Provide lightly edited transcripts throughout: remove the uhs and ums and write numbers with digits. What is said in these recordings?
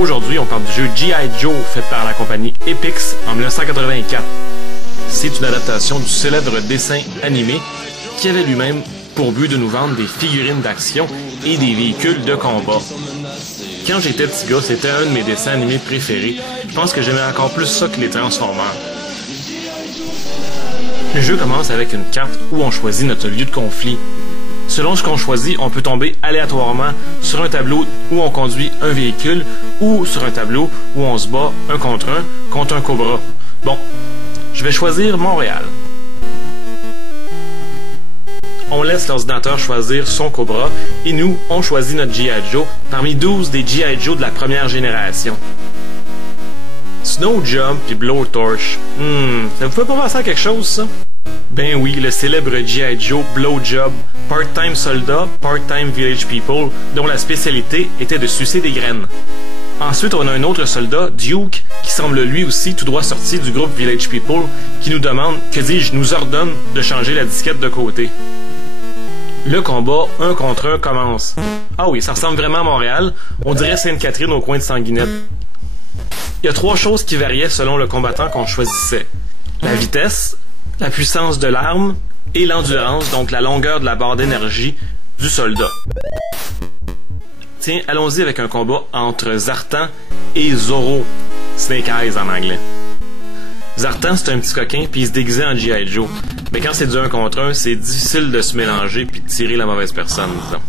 Aujourd'hui, on parle du jeu G.I. Joe fait par la compagnie Epix en 1984. C'est une adaptation du célèbre dessin animé qui avait lui-même pour but de nous vendre des figurines d'action et des véhicules de combat. Quand j'étais petit gars, c'était un de mes dessins animés préférés. Je pense que j'aimais encore plus ça que les Transformers. Le jeu commence avec une carte où on choisit notre lieu de conflit. Selon ce qu'on choisit, on peut tomber aléatoirement sur un tableau où on conduit un véhicule ou sur un tableau où on se bat un contre un cobra. Bon, je vais choisir Montréal. On laisse l'ordinateur choisir son cobra et nous, on choisit notre G.I. Joe parmi 12 des G.I. Joe de la première génération. Snow Jump et Blowtorch. Ça vous fait pas penser à quelque chose, ça? Ben oui, le célèbre G.I. Joe Blowjob, part-time soldat, part-time village people, dont la spécialité était de sucer des graines. Ensuite, on a un autre soldat, Duke, qui semble lui aussi tout droit sorti du groupe Village People, qui nous demande, que dis-je, nous ordonne de changer la disquette de côté. Le combat 1 contre 1 commence. Ah oui, ça ressemble vraiment à Montréal. On dirait Sainte-Catherine au coin de Sanguinette. Il y a 3 choses qui variaient selon le combattant qu'on choisissait. La vitesse, la puissance de l'arme et l'endurance, donc la longueur de la barre d'énergie du soldat. Tiens, allons-y avec un combat entre Zartan et Zorro. Snake Eyes en anglais. Zartan, c'est un petit coquin, puis il se déguisait en G.I. Joe. Mais quand c'est du 1 contre 1, c'est difficile de se mélanger puis de tirer la mauvaise personne, disons.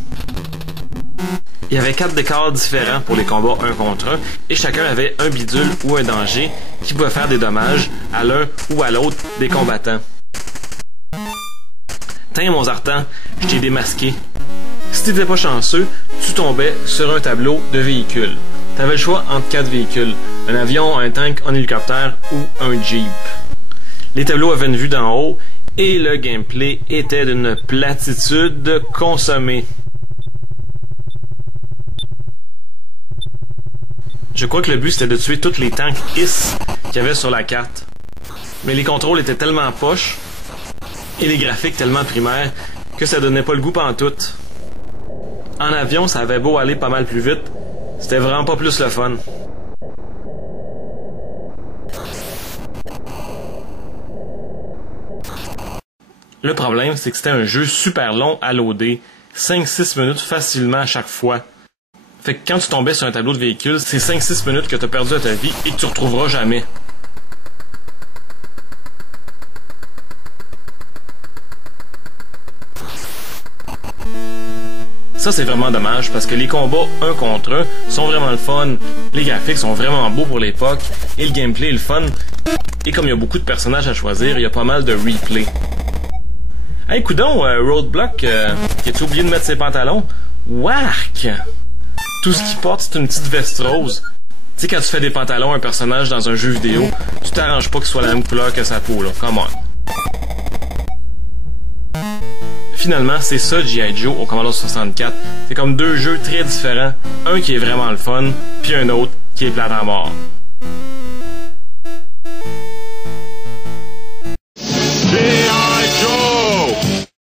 Il y avait 4 décors différents pour les combats 1 contre 1, et chacun avait un bidule ou un danger qui pouvait faire des dommages à l'un ou à l'autre des combattants. Tiens, mon Zartan, je t'ai démasqué. Si t'étais pas chanceux, tu tombais sur un tableau de véhicules. T'avais le choix entre 4 véhicules, un avion, un tank, un hélicoptère ou un Jeep. Les tableaux avaient une vue d'en haut et le gameplay était d'une platitude consommée. Je crois que le but c'était de tuer tous les tanks IS qu'il y avait sur la carte. Mais les contrôles étaient tellement poches et les graphiques tellement primaires que ça donnait pas le goût pantoute. En avion, ça avait beau aller pas mal plus vite, c'était vraiment pas plus le fun. Le problème, c'est que c'était un jeu super long à loader, 5-6 minutes facilement à chaque fois. Fait que quand tu tombais sur un tableau de véhicule, c'est 5-6 minutes que t'as perdu à ta vie et que tu retrouveras jamais. Ça, c'est vraiment dommage parce que les combats 1 contre 1 sont vraiment le fun, les graphiques sont vraiment beaux pour l'époque et le gameplay est le fun. Et comme il y a beaucoup de personnages à choisir, il y a pas mal de replay. Hey, coudon, Roadblock, qui a-tu oublié de mettre ses pantalons? Wark! Tout ce qu'il porte, c'est une petite veste rose. Tu sais, quand tu fais des pantalons à un personnage dans un jeu vidéo, tu t'arranges pas qu'il soit la même couleur que sa peau, là. Come on. Finalement, c'est ça G.I. Joe au Commodore 64. C'est comme 2 jeux très différents. Un qui est vraiment le fun, puis un autre qui est plate à mort.